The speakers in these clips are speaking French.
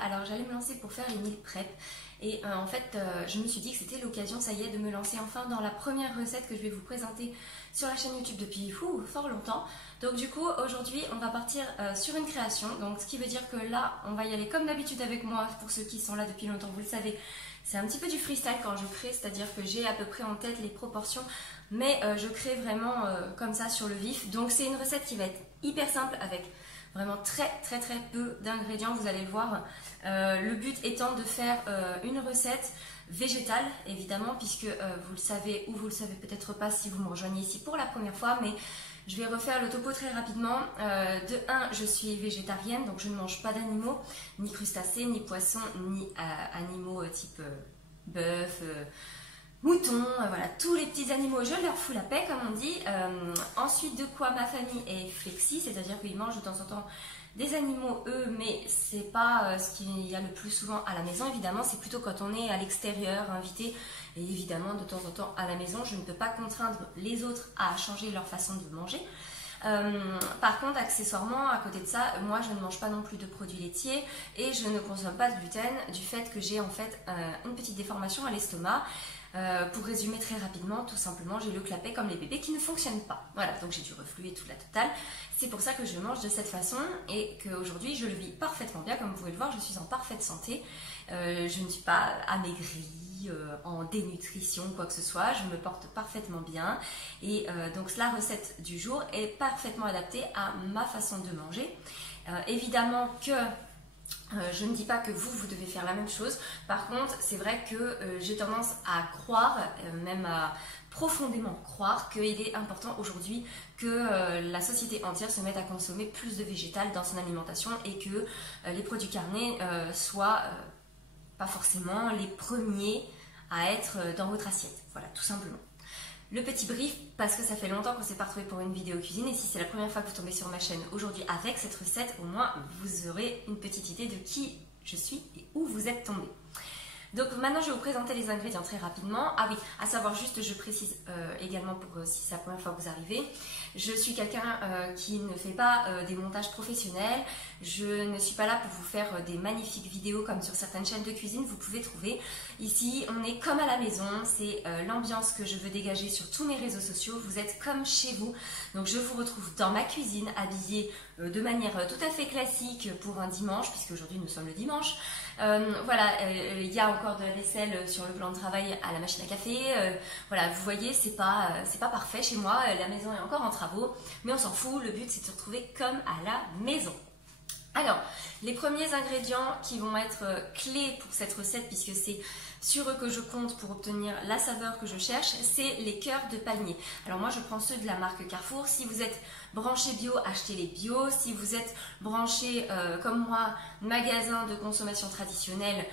Alors j'allais me lancer pour faire les meal prep et en fait je me suis dit que c'était l'occasion, ça y est, de me lancer enfin dans la première recette que je vais vous présenter sur la chaîne YouTube depuis fort longtemps. Donc du coup aujourd'hui on va partir sur une création, donc ce qui veut dire que là on va y aller comme d'habitude avec moi. Pour ceux qui sont là depuis longtemps, vous le savez, c'est un petit peu du freestyle quand je crée, c'est-à-dire que j'ai à peu près en tête les proportions, mais je crée vraiment comme ça sur le vif. Donc c'est une recette qui va être hyper simple avec vraiment très peu d'ingrédients, vous allez le voir. Le but étant de faire une recette végétale évidemment, puisque vous le savez ou vous le savez peut-être pas si vous me rejoignez ici pour la première fois, mais je vais refaire le topo très rapidement. De 1, je suis végétarienne, donc je ne mange pas d'animaux, ni crustacés, ni poissons, ni animaux type bœuf, mouton, voilà, tous les petits animaux, je leur fous la paix comme on dit. Ensuite, de quoi ma famille est flexi, c'est-à-dire qu'ils mangent de temps en temps des animaux eux, mais c'est pas ce qu'il y a le plus souvent à la maison. Évidemment, c'est plutôt quand on est à l'extérieur, invité, et évidemment de temps en temps à la maison, je ne peux pas contraindre les autres à changer leur façon de manger. Par contre, accessoirement, à côté de ça, moi je ne mange pas non plus de produits laitiers et je ne consomme pas de gluten du fait que j'ai en fait une petite déformation à l'estomac. Pour résumer très rapidement, tout simplement, j'ai le clapet comme les bébés qui ne fonctionnent pas. Voilà, donc j'ai du reflux et tout la totale. C'est pour ça que je mange de cette façon et qu'aujourd'hui je le vis parfaitement bien. Comme vous pouvez le voir, je suis en parfaite santé. Je ne suis pas amaigrie, en dénutrition, quoi que ce soit. Je me porte parfaitement bien. Et donc la recette du jour est parfaitement adaptée à ma façon de manger. Évidemment que je ne dis pas que vous devez faire la même chose. Par contre, c'est vrai que j'ai tendance à croire, même à profondément croire, qu'il est important aujourd'hui que la société entière se mette à consommer plus de végétal dans son alimentation et que les produits carnés soient pas forcément les premiers à être dans votre assiette. Voilà, tout simplement. Le petit brief, parce que ça fait longtemps qu'on ne s'est pas retrouvé pour une vidéo cuisine, et si c'est la première fois que vous tombez sur ma chaîne aujourd'hui avec cette recette, au moins vous aurez une petite idée de qui je suis et où vous êtes tombé. Donc maintenant je vais vous présenter les ingrédients très rapidement. Ah oui, à savoir juste, je précise également pour si c'est la première fois que vous arrivez, je suis quelqu'un qui ne fait pas des montages professionnels. Je ne suis pas là pour vous faire des magnifiques vidéos comme sur certaines chaînes de cuisine, vous pouvez trouver. Ici, on est comme à la maison, c'est l'ambiance que je veux dégager sur tous mes réseaux sociaux. Vous êtes comme chez vous, donc je vous retrouve dans ma cuisine, habillée de manière tout à fait classique pour un dimanche, puisque aujourd'hui nous sommes le dimanche. Voilà, il y a encore de la vaisselle sur le plan de travail à la machine à café. Voilà, vous voyez, c'est pas parfait chez moi, la maison est encore en travaux, mais on s'en fout, le but c'est de se retrouver comme à la maison. Alors, les premiers ingrédients qui vont être clés pour cette recette, puisque c'est sur eux que je compte pour obtenir la saveur que je cherche, c'est les cœurs de palmier. Alors moi je prends ceux de la marque Carrefour. Si vous êtes branché bio, achetez les bio. Si vous êtes branché comme moi, magasin de consommation traditionnelle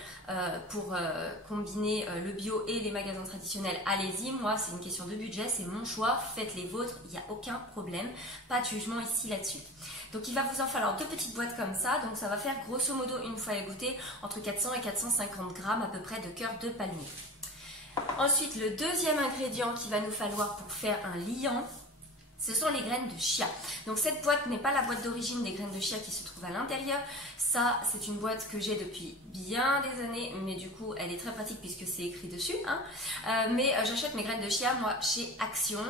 pour combiner le bio et les magasins traditionnels, allez-y. Moi c'est une question de budget, c'est mon choix, faites les vôtres, il n'y a aucun problème, pas de jugement ici là-dessus. Donc il va vous en falloir 2 petites boîtes comme ça, donc ça va faire grosso modo une fois égouttée entre 400 et 450 grammes à peu près de cœur de palmier. Ensuite, le deuxième ingrédient qu'il va nous falloir pour faire un liant, ce sont les graines de chia. Donc cette boîte n'est pas la boîte d'origine des graines de chia qui se trouve à l'intérieur. Ça, c'est une boîte que j'ai depuis bien des années, mais du coup, elle est très pratique puisque c'est écrit dessus. Mais j'achète mes graines de chia, moi, chez Action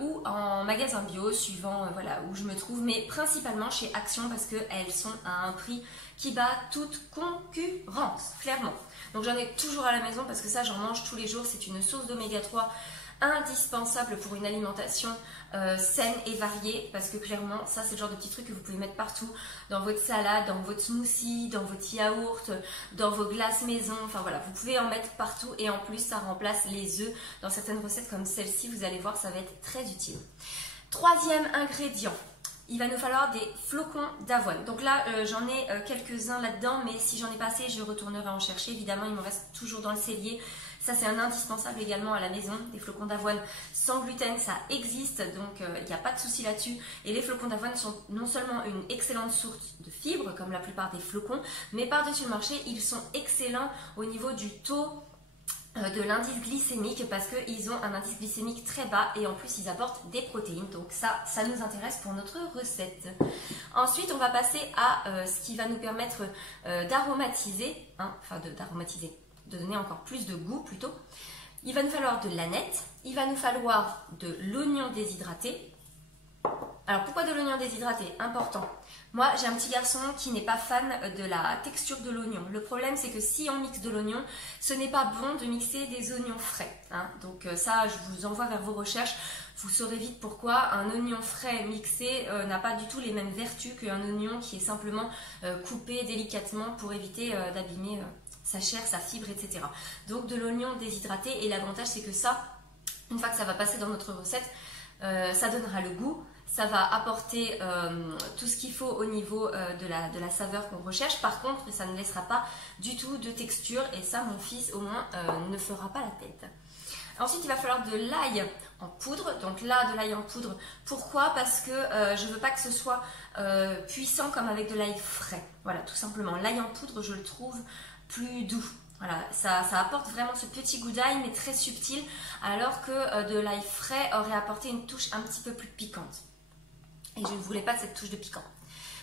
ou en magasin bio, suivant voilà, où je me trouve, mais principalement chez Action parce qu'elles sont à un prix qui bat toute concurrence, clairement. Donc j'en ai toujours à la maison parce que ça, j'en mange tous les jours. C'est une source d'oméga 3 indispensable pour une alimentation saine et variée, parce que clairement ça c'est le genre de petit truc que vous pouvez mettre partout, dans votre salade, dans votre smoothie, dans votre yaourt, dans vos glaces maison, enfin voilà, vous pouvez en mettre partout et en plus ça remplace les œufs dans certaines recettes comme celle-ci, vous allez voir, ça va être très utile. Troisième ingrédient, il va nous falloir des flocons d'avoine. Donc là, j'en ai quelques-uns là-dedans, mais si j'en ai pas assez, je retournerai en chercher. Évidemment, il me reste toujours dans le cellier. Ça, c'est un indispensable également à la maison. Des flocons d'avoine sans gluten, ça existe, donc il n'y a pas de souci là-dessus. Et les flocons d'avoine sont non seulement une excellente source de fibres, comme la plupart des flocons, mais par-dessus le marché, ils sont excellents au niveau du taux de l'indice glycémique parce qu'ils ont un indice glycémique très bas et en plus ils apportent des protéines. Donc ça nous intéresse pour notre recette. Ensuite, on va passer à ce qui va nous permettre d'aromatiser, hein, enfin d'aromatiser, de donner encore plus de goût plutôt. Il va nous falloir de l'aneth, il va nous falloir de l'oignon déshydraté. Alors pourquoi de l'oignon déshydraté? Important. Moi j'ai un petit garçon qui n'est pas fan de la texture de l'oignon. Le problème c'est que si on mixe de l'oignon, ce n'est pas bon de mixer des oignons frais, hein. Donc ça je vous envoie vers vos recherches, vous saurez vite pourquoi. Un oignon frais mixé n'a pas du tout les mêmes vertus qu'un oignon qui est simplement coupé délicatement pour éviter d'abîmer sa chair, sa fibre, etc. Donc de l'oignon déshydraté, et l'avantage c'est que ça, une fois que ça va passer dans notre recette, ça donnera le goût, ça va apporter tout ce qu'il faut au niveau de la saveur qu'on recherche. Par contre, ça ne laissera pas du tout de texture et ça, mon fils au moins ne fera pas la tête. Ensuite, il va falloir de l'ail en poudre. Donc là, de l'ail en poudre. Pourquoi? Parce que je ne veux pas que ce soit puissant comme avec de l'ail frais. Voilà, tout simplement. L'ail en poudre, je le trouve plus doux. Voilà, ça apporte vraiment ce petit goût d'ail, mais très subtil, alors que de l'ail frais aurait apporté une touche un petit peu plus piquante. Et je ne voulais pas de cette touche de piquant.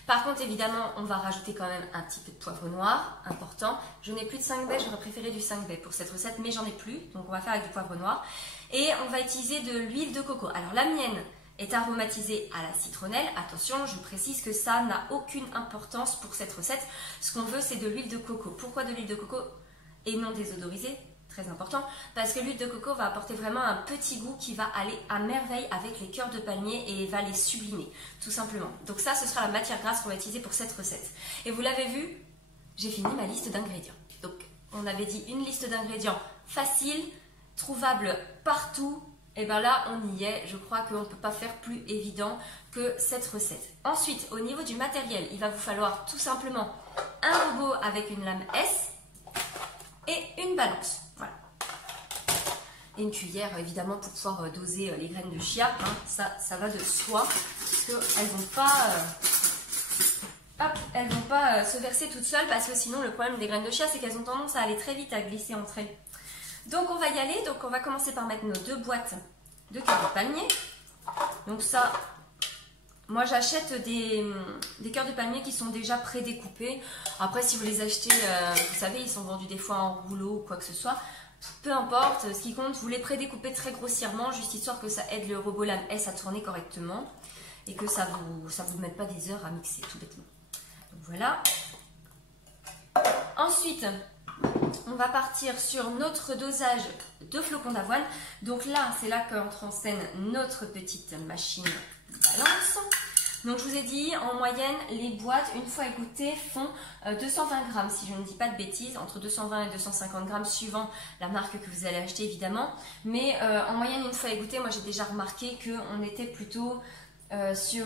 Par contre, évidemment, on va rajouter quand même un petit peu de poivre noir, important. Je n'ai plus de 5 baies, j'aurais préféré du 5 baies pour cette recette, mais j'en ai plus, donc on va faire avec du poivre noir. Et on va utiliser de l'huile de coco. Alors la mienne est aromatisée à la citronnelle. Attention, je précise que ça n'a aucune importance pour cette recette. Ce qu'on veut, c'est de l'huile de coco. Pourquoi de l'huile de coco et non désodorisée? Très important, parce que l'huile de coco va apporter vraiment un petit goût qui va aller à merveille avec les cœurs de palmier et va les sublimer, tout simplement. Donc ça, ce sera la matière grasse qu'on va utiliser pour cette recette. Et vous l'avez vu, j'ai fini ma liste d'ingrédients. Donc, on avait dit une liste d'ingrédients facile, trouvable partout. Et bien là, on y est. Je crois qu'on ne peut pas faire plus évident que cette recette. Ensuite, au niveau du matériel, il va vous falloir tout simplement un robot avec une lame S et une balance. Voilà. Et une cuillère évidemment pour pouvoir doser les graines de chia, hein. Ça va de soi, parce qu'elles vont pas se verser toutes seules, parce que sinon le problème des graines de chia c'est qu'elles ont tendance à aller très vite à glisser entre elles. Donc on va y aller, donc on va commencer par mettre nos 2 boîtes de cœurs de palmier. Donc ça, moi j'achète des cœurs de palmier qui sont déjà prédécoupés. Après si vous les achetez, vous savez, ils sont vendus des fois en rouleau ou quoi que ce soit. Peu importe, ce qui compte, vous les prédécoupez très grossièrement, juste histoire que ça aide le robot lame S à tourner correctement et que ça vous mette pas des heures à mixer, tout bêtement. Donc voilà. Ensuite, on va partir sur notre dosage de flocons d'avoine. Donc là, c'est là qu'entre en scène notre petite machine balance. Donc je vous ai dit, en moyenne, les boîtes, une fois égouttées, font 220 grammes, si je ne dis pas de bêtises, entre 220 et 250 grammes, suivant la marque que vous allez acheter, évidemment. Mais en moyenne, une fois égouttée, moi j'ai déjà remarqué qu'on était plutôt sur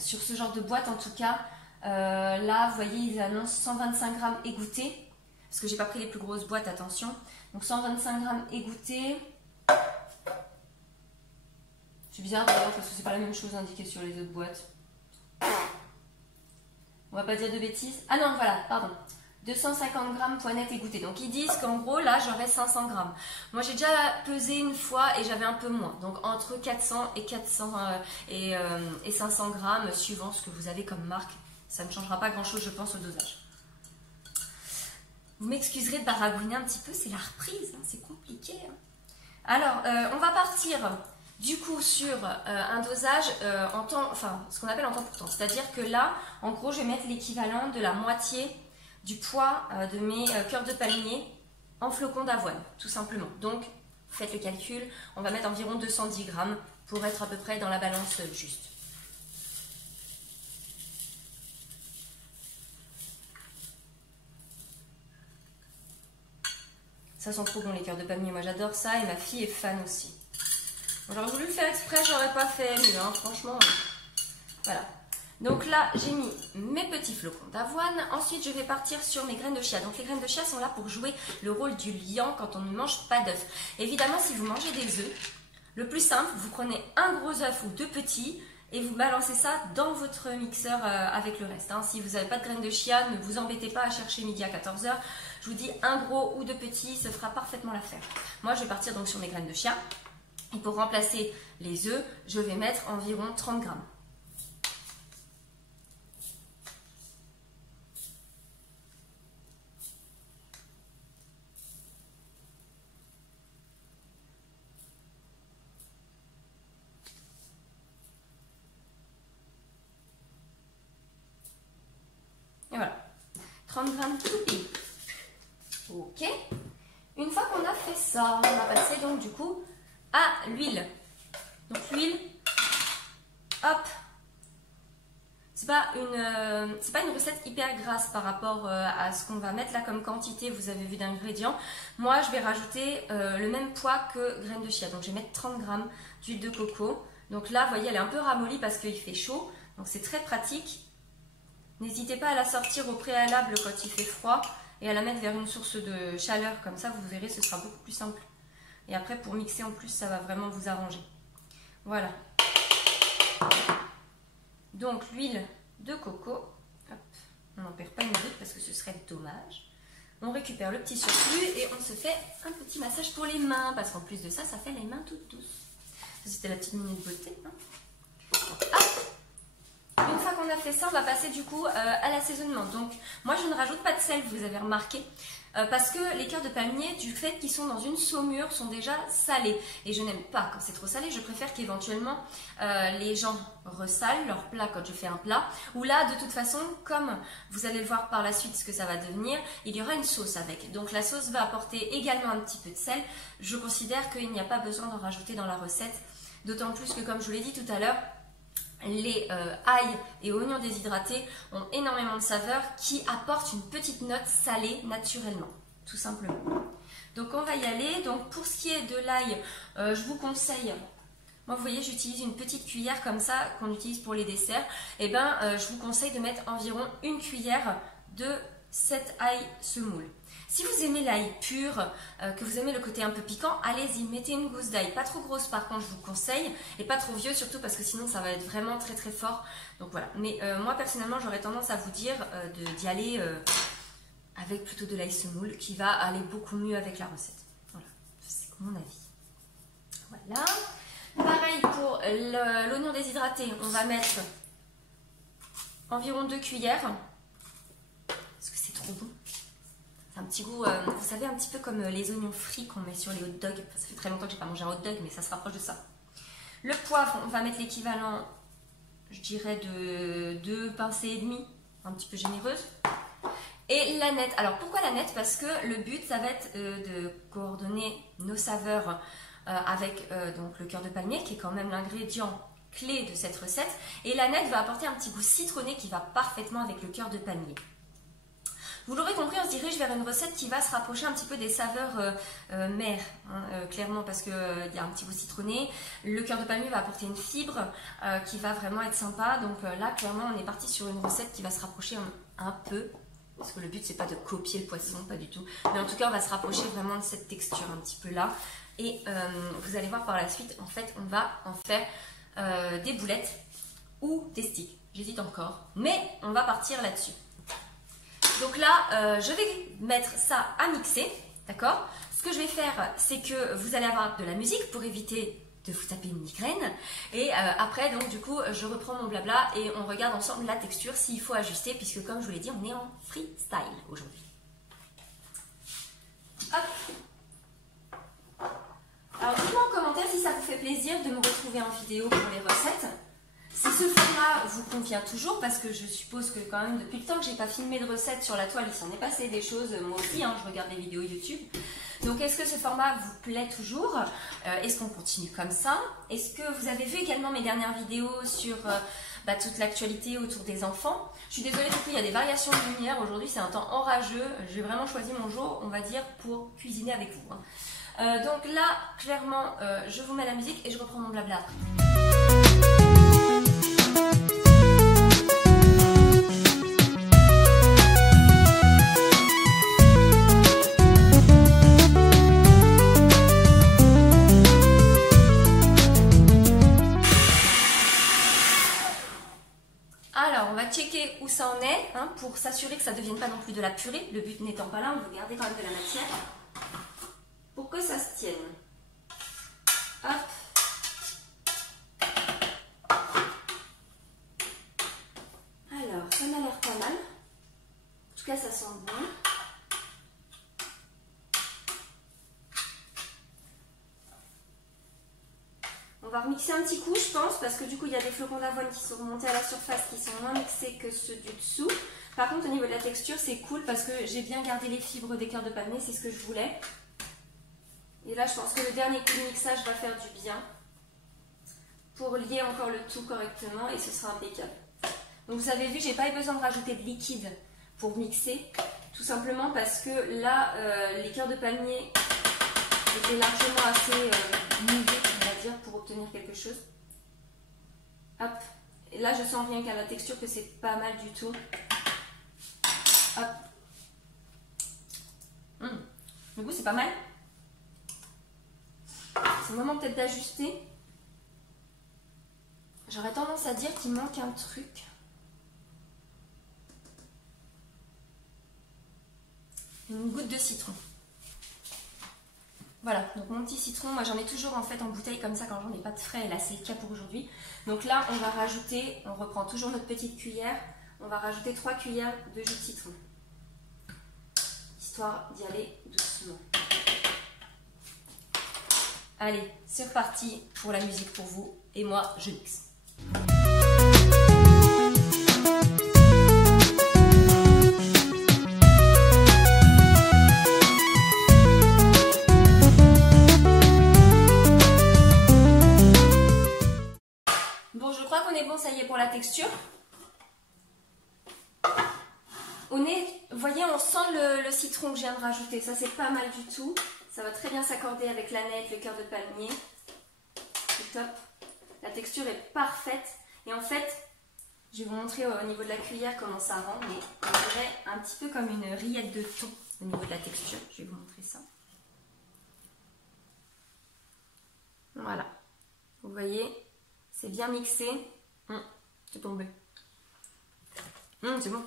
ce genre de boîte, en tout cas. Là, vous voyez, ils annoncent 125 grammes égouttés, parce que j'ai pas pris les plus grosses boîtes, attention. Donc 125 grammes égouttés. C'est bizarre d'ailleurs parce que c'est pas la même chose indiquée sur les autres boîtes. On va pas dire de bêtises. Ah non, voilà, pardon. 250 grammes poignette égouttée. Donc ils disent qu'en gros là j'aurais 500 grammes. Moi j'ai déjà pesé une fois et j'avais un peu moins. Donc entre 400 et 500 grammes suivant ce que vous avez comme marque. Ça ne changera pas grand chose je pense au dosage. Vous m'excuserez de baragouiner un petit peu, c'est la reprise, hein, c'est compliqué. Hein. Alors on va partir du coup sur un dosage en temps, enfin ce qu'on appelle en temps pour temps. C'est-à-dire que là en gros je vais mettre l'équivalent de la moitié du poids de mes cœurs de palmier en flocons d'avoine, tout simplement. Donc, faites le calcul, on va mettre environ 210 grammes pour être à peu près dans la balance juste. Ça sent trop bon les cœurs de palmier, moi j'adore ça et ma fille est fan aussi. J'aurais voulu le faire exprès, j'aurais pas fait mieux, hein, franchement. Voilà. Donc là, j'ai mis mes petits flocons d'avoine. Ensuite, je vais partir sur mes graines de chia. Donc les graines de chia sont là pour jouer le rôle du liant quand on ne mange pas d'œufs. Évidemment, si vous mangez des œufs, le plus simple, vous prenez un gros œuf ou 2 petits et vous balancez ça dans votre mixeur avec le reste. Hein. Si vous n'avez pas de graines de chia, ne vous embêtez pas à chercher midi à 14 h. Je vous dis un gros ou deux petits, ça fera parfaitement l'affaire. Moi, je vais partir donc sur mes graines de chia. Et pour remplacer les œufs, je vais mettre environ 30 grammes. Et voilà, 30 grammes tout pile. Ok. Une fois qu'on a fait ça, on va passer donc du coup à l'huile. Donc l'huile, hop. C'est pas une recette hyper grasse par rapport à ce qu'on va mettre là comme quantité, vous avez vu d'ingrédients. Moi, je vais rajouter le même poids que graines de chia. Donc je vais mettre 30 grammes d'huile de coco. Donc là, vous voyez, elle est un peu ramollie parce qu'il fait chaud. Donc c'est très pratique. N'hésitez pas à la sortir au préalable quand il fait froid et à la mettre vers une source de chaleur, comme ça vous verrez ce sera beaucoup plus simple. Et après pour mixer en plus ça va vraiment vous arranger. Voilà. Donc l'huile de coco, hop, on n'en perd pas une goutte parce que ce serait dommage. On récupère le petit surplus et on se fait un petit massage pour les mains parce qu'en plus de ça, ça fait les mains toutes douces. C'était la petite minute beauté. Hein. Hop. Une fois qu'on a fait ça, on va passer du coup à l'assaisonnement. Donc moi je ne rajoute pas de sel, vous avez remarqué, parce que les cœurs de palmier, du fait qu'ils sont dans une saumure, sont déjà salés. Et je n'aime pas quand c'est trop salé, je préfère qu'éventuellement les gens ressalent leur plat quand je fais un plat. Ou là, de toute façon, comme vous allez le voir par la suite ce que ça va devenir, il y aura une sauce avec. Donc la sauce va apporter également un petit peu de sel. Je considère qu'il n'y a pas besoin d'en rajouter dans la recette. D'autant plus que, comme je vous l'ai dit tout à l'heure, les ail et oignons déshydratés ont énormément de saveur qui apportent une petite note salée naturellement, tout simplement. Donc on va y aller. Donc pour ce qui est de l'ail, je vous conseille, moi vous voyez j'utilise une petite cuillère comme ça qu'on utilise pour les desserts. Et je vous conseille de mettre environ une cuillère de cet ail semoule. Si vous aimez l'ail pur, que vous aimez le côté un peu piquant, allez-y, mettez une gousse d'ail. Pas trop grosse par contre, je vous conseille. Et pas trop vieux surtout parce que sinon ça va être vraiment très très fort. Donc voilà. Mais moi personnellement, j'aurais tendance à vous dire d'y aller avec plutôt de l'ail semoule qui va aller beaucoup mieux avec la recette. Voilà, c'est mon avis. Voilà. Pareil pour l'oignon déshydraté, on va mettre environ 2 cuillères. Parce que c'est trop bon. Un petit goût, vous savez, un petit peu comme les oignons frits qu'on met sur les hot dogs. Enfin, ça fait très longtemps que je n'ai pas mangé un hot dog, mais ça se rapproche de ça. Le poivre, on va mettre l'équivalent, je dirais, de 2 pincées et demie, un petit peu généreuse. Et la nette. Alors pourquoi la nette? Parce que le but, ça va être de coordonner nos saveurs avec donc le cœur de palmier, qui est quand même l'ingrédient clé de cette recette. Et la nette va apporter un petit goût citronné qui va parfaitement avec le cœur de palmier. Vous l'aurez compris, on se dirige vers une recette qui va se rapprocher un petit peu des saveurs mères, hein, clairement, parce qu'il y a un petit goût citronné. Le cœur de palmier va apporter une fibre qui va vraiment être sympa. Donc là, clairement, on est parti sur une recette qui va se rapprocher un peu, parce que le but, c'est pas de copier le poisson, pas du tout. Mais en tout cas, on va se rapprocher vraiment de cette texture un petit peu là. Et vous allez voir par la suite, en fait, on va en faire des boulettes ou des sticks. J'hésite encore, mais on va partir là-dessus. Donc là, je vais mettre ça à mixer, d'accord? Ce que je vais faire, c'est que vous allez avoir de la musique pour éviter de vous taper une migraine. Et après, donc du coup, je reprends mon blabla et on regarde ensemble la texture s'il faut ajuster, puisque comme je vous l'ai dit, on est en freestyle aujourd'hui. Hop! Alors dites-moi en commentaire si ça vous fait plaisir de me retrouver en vidéo pour les recettes. Si ce format vous convient toujours, parce que je suppose que quand même depuis le temps que j'ai pas filmé de recettes sur la toile, il s'en est passé des choses, moi aussi, hein, je regarde des vidéos YouTube. Donc est-ce que ce format vous plaît toujours? Est-ce qu'on continue comme ça? Est-ce que vous avez vu également mes dernières vidéos sur toute l'actualité autour des enfants? Je suis désolée, du coup il y a des variations de lumière, aujourd'hui c'est un temps orageux, j'ai vraiment choisi mon jour, on va dire, pour cuisiner avec vous. Hein. Donc là, clairement, je vous mets la musique et je reprends mon blabla après. Alors, on va checker où ça en est, hein, pour s'assurer que ça ne devienne pas non plus de la purée. Le but n'étant pas là, on veut garder quand même de la matière pour que ça se tienne. Hop. Alors, ça m'a l'air pas mal. En tout cas, ça sent bon. On va remixer un petit coup, je pense, parce que du coup, il y a des flocons d'avoine qui sont remontés à la surface, qui sont moins mixés que ceux du dessous. Par contre, au niveau de la texture, c'est cool parce que j'ai bien gardé les fibres des cœurs de palmier, c'est ce que je voulais. Et là, je pense que le dernier coup de mixage va faire du bien pour lier encore le tout correctement et ce sera impeccable. Donc, vous avez vu, j'ai pas eu besoin de rajouter de liquide pour mixer, tout simplement parce que là, les cœurs de palmier étaient largement assez mouillés, on va dire, pour obtenir quelque chose. Hop. Et là, je sens rien qu'à la texture que c'est pas mal du tout. Hop. Du coup, c'est pas mal. C'est le moment peut-être d'ajuster. J'aurais tendance à dire qu'il manque un truc. Une goutte de citron. Voilà, donc mon petit citron, moi j'en ai toujours en fait en bouteille comme ça quand j'en ai pas de frais, et là c'est le cas pour aujourd'hui. Donc là on va rajouter, on reprend toujours notre petite cuillère, on va rajouter 3 cuillères de jus de citron. Histoire d'y aller doucement. Allez, c'est reparti pour la musique pour vous, et moi je mixe. Bon, je crois qu'on est bon, ça y est pour la texture. Au nez, vous voyez, on sent le citron que je viens de rajouter, ça c'est pas mal du tout. Ça va très bien s'accorder avec l'aneth, le cœur de palmier. C'est top. La texture est parfaite. Et en fait, je vais vous montrer au niveau de la cuillère comment ça rend. Mais on dirait un petit peu comme une rillette de thon au niveau de la texture. Je vais vous montrer ça. Voilà. Vous voyez, c'est bien mixé. C'est tombé. C'est bon.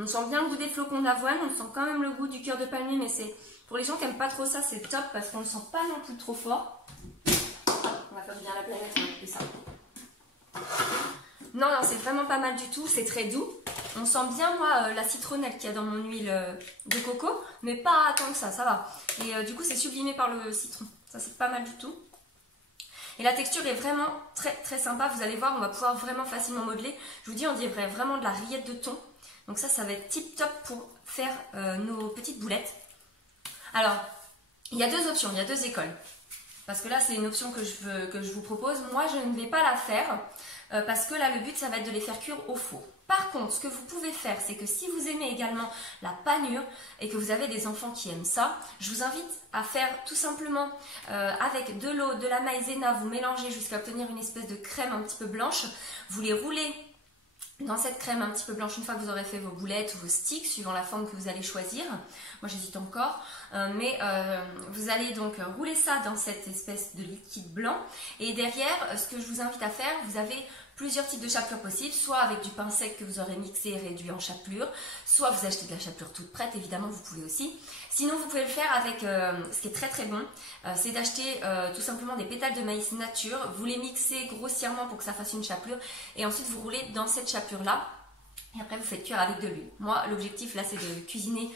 On sent bien le goût des flocons d'avoine, on sent quand même le goût du cœur de palmier, mais c'est pour les gens qui n'aiment pas trop ça, c'est top parce qu'on ne le sent pas non plus trop fort. On va faire bien la planète, on va couper ça. Non, c'est vraiment pas mal du tout, c'est très doux. On sent bien, moi, la citronnelle qu'il y a dans mon huile de coco, mais pas tant que ça va. Et du coup, c'est sublimé par le citron. Ça, c'est pas mal du tout. Et la texture est vraiment très très sympa. Vous allez voir, on va pouvoir vraiment facilement modeler. Je vous dis, on dirait vraiment de la rillette de thon. Donc ça va être tip top pour faire nos petites boulettes. Alors, il y a deux options, il y a deux écoles. Parce que là, c'est une option que je vous propose. Moi, je ne vais pas la faire parce que là, le but, ça va être de les faire cuire au four. Par contre, ce que vous pouvez faire, c'est que si vous aimez également la panure et que vous avez des enfants qui aiment ça, je vous invite à faire tout simplement avec de l'eau, de la maïzena, vous mélangez jusqu'à obtenir une espèce de crème un petit peu blanche. Vous les roulez dans cette crème un petit peu blanche une fois que vous aurez fait vos boulettes ou vos sticks, suivant la forme que vous allez choisir. Moi, j'hésite encore. Mais vous allez donc rouler ça dans cette espèce de liquide blanc. Et derrière, ce que je vous invite à faire, vous avez plusieurs types de chapelures possibles, soit avec du pain sec que vous aurez mixé et réduit en chapelure, soit vous achetez de la chapelure toute prête, évidemment vous pouvez aussi. Sinon vous pouvez le faire avec, ce qui est très très bon, c'est d'acheter tout simplement des pétales de maïs nature, vous les mixez grossièrement pour que ça fasse une chapelure et ensuite vous roulez dans cette chapelure là. Et après vous faites cuire avec de l'huile. Moi l'objectif là c'est de cuisiner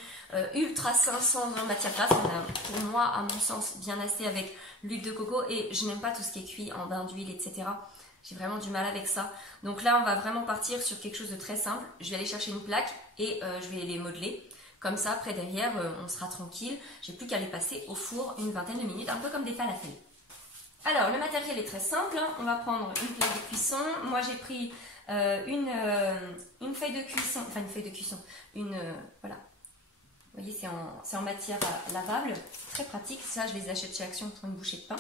ultra sain sans matière grasse. On a pour moi à mon sens bien assez avec l'huile de coco et je n'aime pas tout ce qui est cuit en bain d'huile etc. J'ai vraiment du mal avec ça. Donc là, on va vraiment partir sur quelque chose de très simple. Je vais aller chercher une plaque et je vais les modeler. Comme ça, après derrière, on sera tranquille. J'ai plus qu'à les passer au four une vingtaine de minutes, un peu comme des falafels. Alors, le matériel est très simple. On va prendre une plaque de cuisson. Moi, j'ai pris une feuille de cuisson. Enfin, une feuille de cuisson. Voilà. Vous voyez, c'est en matière lavable. C'est très pratique. Ça, je les achète chez Action pour une bouchée de pain.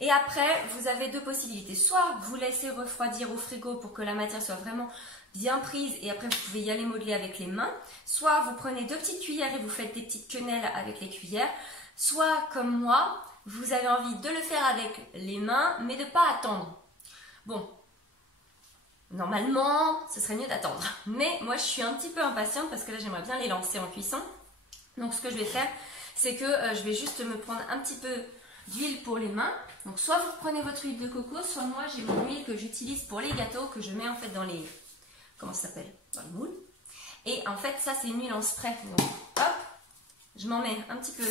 Et après, vous avez deux possibilités. Soit vous laissez refroidir au frigo pour que la matière soit vraiment bien prise et après vous pouvez y aller modeler avec les mains. Soit vous prenez deux petites cuillères et vous faites des petites quenelles avec les cuillères. Soit, comme moi, vous avez envie de le faire avec les mains, mais de ne pas attendre. Bon, Normalement, ce serait mieux d'attendre. Mais moi, je suis un petit peu impatiente parce que là, j'aimerais bien les lancer en cuisson. Donc, ce que je vais faire, c'est que je vais juste me prendre un petit peu d'huile pour les mains. Donc, soit vous prenez votre huile de coco, soit moi, j'ai mon huile que j'utilise pour les gâteaux, que je mets en fait dans les... Comment ça s'appelle? Dans les moules. Et en fait, ça, c'est une huile en spray. Donc, hop, je m'en mets un petit peu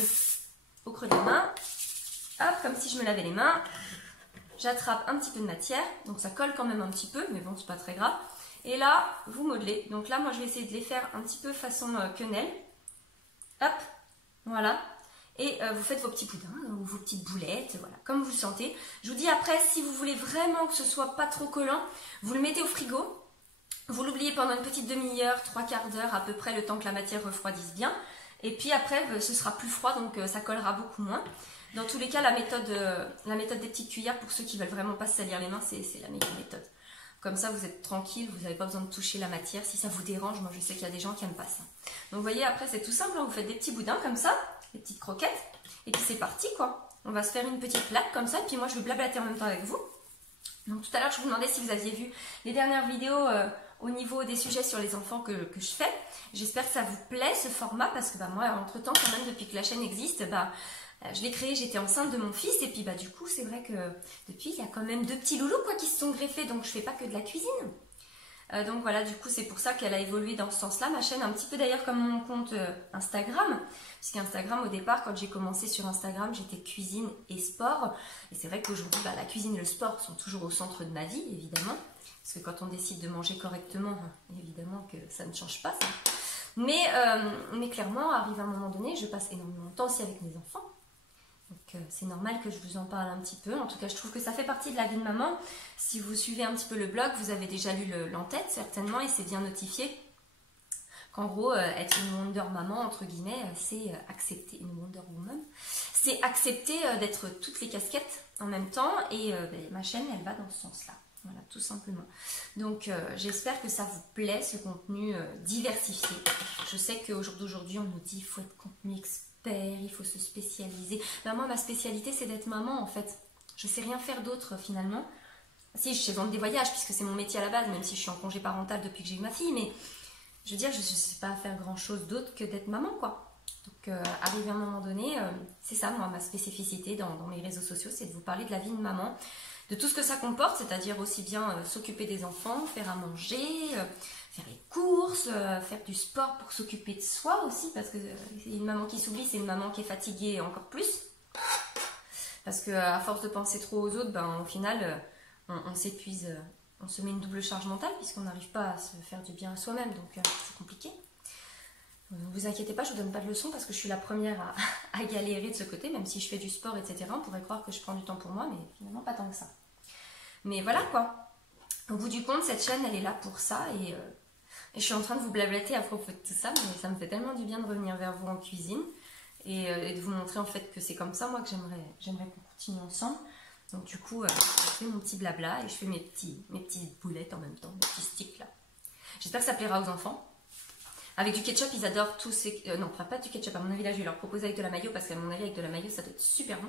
au creux des mains. Hop, comme si je me lavais les mains. J'attrape un petit peu de matière, donc ça colle quand même un petit peu, mais bon, c'est pas très grave. Et là, vous modelez. Donc là, moi, je vais essayer de les faire un petit peu façon quenelle. Hop, voilà. Et vous faites vos petits boudins ou vos petites boulettes, voilà, comme vous le sentez. Je vous dis après, si vous voulez vraiment que ce soit pas trop collant, vous le mettez au frigo. Vous l'oubliez pendant une petite demi-heure, 3/4 d'heure à peu près, le temps que la matière refroidisse bien. Et puis après, ce sera plus froid, donc ça collera beaucoup moins. Dans tous les cas, la méthode des petites cuillères, pour ceux qui veulent vraiment pas se salir les mains, c'est la meilleure méthode. Comme ça, vous êtes tranquille, vous n'avez pas besoin de toucher la matière. Si ça vous dérange, moi je sais qu'il y a des gens qui n'aiment pas ça. Donc vous voyez, après c'est tout simple, hein, vous faites des petits boudins comme ça, des petites croquettes, et puis c'est parti quoi. On va se faire une petite plaque comme ça, et puis moi je vais blablater en même temps avec vous. Donc tout à l'heure, je vous demandais si vous aviez vu les dernières vidéos au niveau des sujets sur les enfants que je fais. J'espère que ça vous plaît ce format, parce que moi, entre temps, quand même, depuis que la chaîne existe, je l'ai créée, j'étais enceinte de mon fils, et puis du coup, c'est vrai que depuis, il y a quand même 2 petits loulous quoi, qui se sont greffés, donc je fais pas que de la cuisine. Donc voilà, du coup, c'est pour ça qu'elle a évolué dans ce sens-là, ma chaîne, un petit peu d'ailleurs comme mon compte Instagram, puisqu'Instagram, au départ, quand j'ai commencé sur Instagram, j'étais cuisine et sport, et c'est vrai qu'aujourd'hui, la cuisine et le sport sont toujours au centre de ma vie, évidemment, parce que quand on décide de manger correctement, évidemment que ça ne change pas, ça. Mais clairement, arrive un moment donné, je passe énormément de temps aussi avec mes enfants. Donc c'est normal que je vous en parle un petit peu. En tout cas, je trouve que ça fait partie de la vie de maman. Si vous suivez un petit peu le blog, vous avez déjà lu l'en-tête, certainement, et c'est bien notifié. Qu'en gros, être une Wonder Maman, entre guillemets, c'est accepter, une Wonder Woman, c'est accepter d'être toutes les casquettes en même temps. Et ma chaîne, elle va dans ce sens-là. Voilà, tout simplement. Donc, j'espère que ça vous plaît, ce contenu diversifié. Je sais qu'au jour d'aujourd'hui, on nous dit qu'il faut être contenu expert, il faut se spécialiser. Moi, ma spécialité, c'est d'être maman, en fait. Je ne sais rien faire d'autre, finalement. Si, je sais vendre des voyages, puisque c'est mon métier à la base, même si je suis en congé parental depuis que j'ai eu ma fille, mais je veux dire, je ne sais pas faire grand-chose d'autre que d'être maman, quoi. Donc, arrivé à un moment donné, c'est ça, moi, ma spécificité dans mes réseaux sociaux, c'est de vous parler de la vie de maman, de tout ce que ça comporte, c'est-à-dire aussi bien s'occuper des enfants, faire à manger, faire les courses, faire du sport pour s'occuper de soi aussi, parce que une maman qui s'oublie, c'est une maman qui est fatiguée encore plus. Parce qu'à force de penser trop aux autres, au final, on s'épuise, on se met une double charge mentale, puisqu'on n'arrive pas à se faire du bien à soi-même, donc c'est compliqué. Ne vous inquiétez pas, je ne vous donne pas de leçons parce que je suis la première à galérer de ce côté, même si je fais du sport, etc. On pourrait croire que je prends du temps pour moi, mais finalement pas tant que ça. Mais voilà quoi. Au bout du compte, cette chaîne, elle est là pour ça et je suis en train de vous blablater à propos de tout ça, mais ça me fait tellement du bien de revenir vers vous en cuisine et de vous montrer en fait que c'est comme ça, moi, que j'aimerais qu'on continue ensemble. Donc du coup, je fais mon petit blabla et je fais mes petites boulettes en même temps, mes petits sticks là. J'espère que ça plaira aux enfants. Avec du ketchup, ils adorent tous ces... non, pas du ketchup, à mon avis, là, je vais leur proposer avec de la mayo, parce qu'à mon avis, avec de la mayo, ça doit être super bon.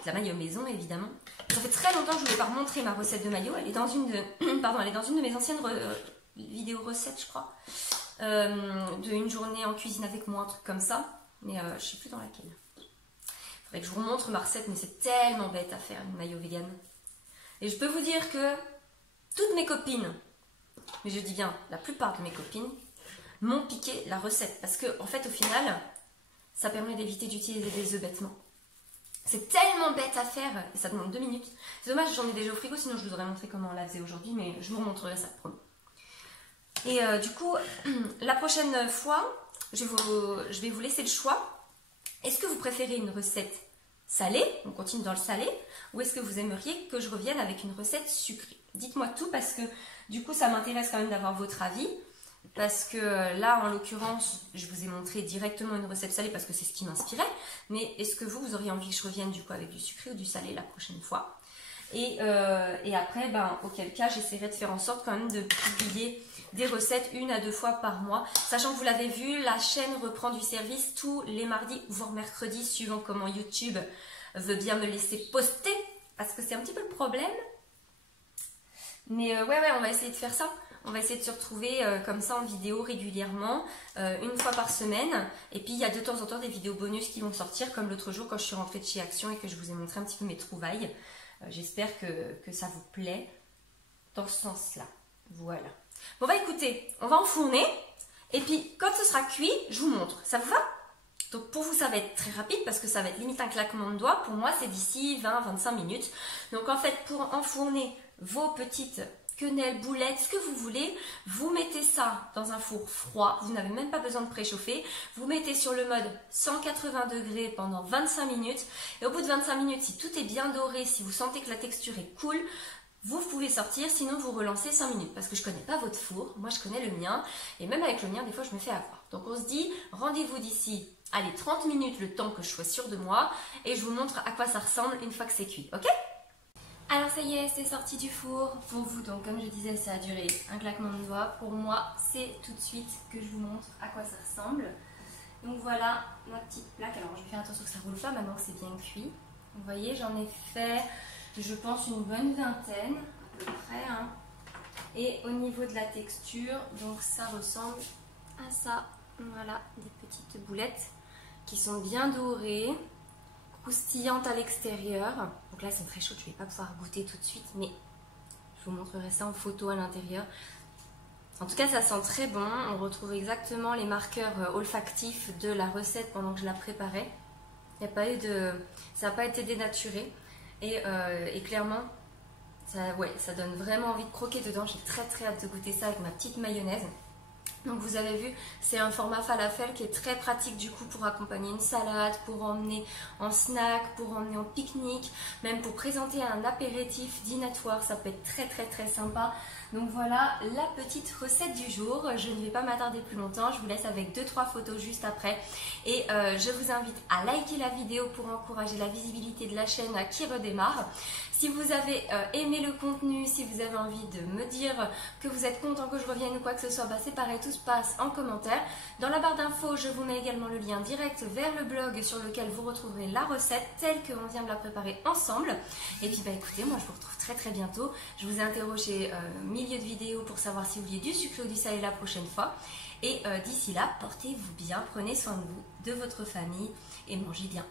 De la mayo maison, évidemment. Ça fait très longtemps que je ne vous ai pas montré ma recette de mayo. Elle est dans une de, pardon, elle est dans une de mes anciennes vidéos recettes, je crois. D'une journée en cuisine avec moi, un truc comme ça. Mais je ne sais plus dans laquelle. Il faudrait que je vous montre ma recette, mais c'est tellement bête à faire, une mayo vegan. Et je peux vous dire que toutes mes copines... mais je dis bien la plupart de mes copines, m'ont piqué la recette. Parce que, en fait, au final, ça permet d'éviter d'utiliser des œufs bêtement. C'est tellement bête à faire, et ça demande 2 minutes. C'est dommage, j'en ai déjà au frigo, sinon je vous aurais montré comment on la faisait aujourd'hui, mais je vous remontrerai ça, promis. Et du coup, la prochaine fois, je vais vous laisser le choix. Est-ce que vous préférez une recette salée, on continue dans le salé, ou est-ce que vous aimeriez que je revienne avec une recette sucrée? Dites-moi tout, parce que du coup, ça m'intéresse quand même d'avoir votre avis. Parce que là, en l'occurrence, je vous ai montré directement une recette salée parce que c'est ce qui m'inspirait. Mais est-ce que vous auriez envie que je revienne du coup avec du sucré ou du salé la prochaine fois? Et après, auquel cas, j'essaierai de faire en sorte quand même de publier des recettes 1 à 2 fois par mois. Sachant que vous l'avez vu, la chaîne reprend du service tous les mardis, voire mercredis, suivant comment YouTube veut bien me laisser poster. Parce que c'est un petit peu le problème. Mais ouais, on va essayer de faire ça. On va essayer de se retrouver comme ça en vidéo régulièrement, une fois par semaine. Et puis il y a de temps en temps des vidéos bonus qui vont sortir, comme l'autre jour quand je suis rentrée de chez Action et que je vous ai montré un petit peu mes trouvailles. J'espère que ça vous plaît dans ce sens-là. Voilà. Bon bah écoutez, on va enfourner. Et puis quand ce sera cuit, je vous montre. Ça vous va? Donc pour vous, ça va être très rapide parce que ça va être limite un claquement de doigts. Pour moi, c'est d'ici 20-25 minutes. Donc en fait, pour enfourner vos petites quenelles, boulettes, ce que vous voulez, vous mettez ça dans un four froid. Vous n'avez même pas besoin de préchauffer. Vous mettez sur le mode 180 degrés pendant 25 minutes. Et au bout de 25 minutes, si tout est bien doré, si vous sentez que la texture est cool, vous pouvez sortir, sinon vous relancez 5 minutes. Parce que je ne connais pas votre four, moi je connais le mien. Et même avec le mien, des fois je me fais avoir. Donc on se dit, rendez-vous d'ici, allez, 30 minutes, le temps que je sois sûre de moi. Et je vous montre à quoi ça ressemble une fois que c'est cuit, ok? Alors ça y est, c'est sorti du four. Pour vous, donc comme je disais, ça a duré un claquement de doigts. Pour moi, c'est tout de suite que je vous montre à quoi ça ressemble. Donc voilà ma petite plaque. Alors je vais faire attention que ça ne roule pas maintenant que c'est bien cuit. Vous voyez, j'en ai fait, je pense, une bonne vingtaine à peu près. Hein. Et au niveau de la texture, donc ça ressemble à ça. Voilà, des petites boulettes qui sont bien dorées, croustillantes à l'extérieur. Donc là, elles sont très chaudes, je ne vais pas pouvoir goûter tout de suite, mais je vous montrerai ça en photo à l'intérieur. En tout cas, ça sent très bon. On retrouve exactement les marqueurs olfactifs de la recette pendant que je la préparais. Il n'y a pas eu de... Ça n'a pas été dénaturé. Et clairement, ça donne vraiment envie de croquer dedans. J'ai très hâte de goûter ça avec ma petite mayonnaise. Donc vous avez vu, c'est un format falafel qui est très pratique du coup pour accompagner une salade, pour emmener en snack, pour emmener en pique-nique, même pour présenter un apéritif dînatoire, ça peut être très sympa. Donc voilà la petite recette du jour. Je ne vais pas m'attarder plus longtemps, je vous laisse avec 2-3 photos juste après. Et je vous invite à liker la vidéo pour encourager la visibilité de la chaîne qui redémarre. Si vous avez aimé le contenu, si vous avez envie de me dire que vous êtes content que je revienne ou quoi que ce soit, bah c'est pareil, tout se passe en commentaire. Dans la barre d'infos, je vous mets également le lien direct vers le blog sur lequel vous retrouverez la recette telle qu'on vient de la préparer ensemble. Et puis bah écoutez, moi je vous retrouve très bientôt. Je vous ai interrogé milieu de vidéo pour savoir si vous vouliez du sucré ou du salé la prochaine fois. Et d'ici là, portez-vous bien, prenez soin de vous, de votre famille et mangez bien.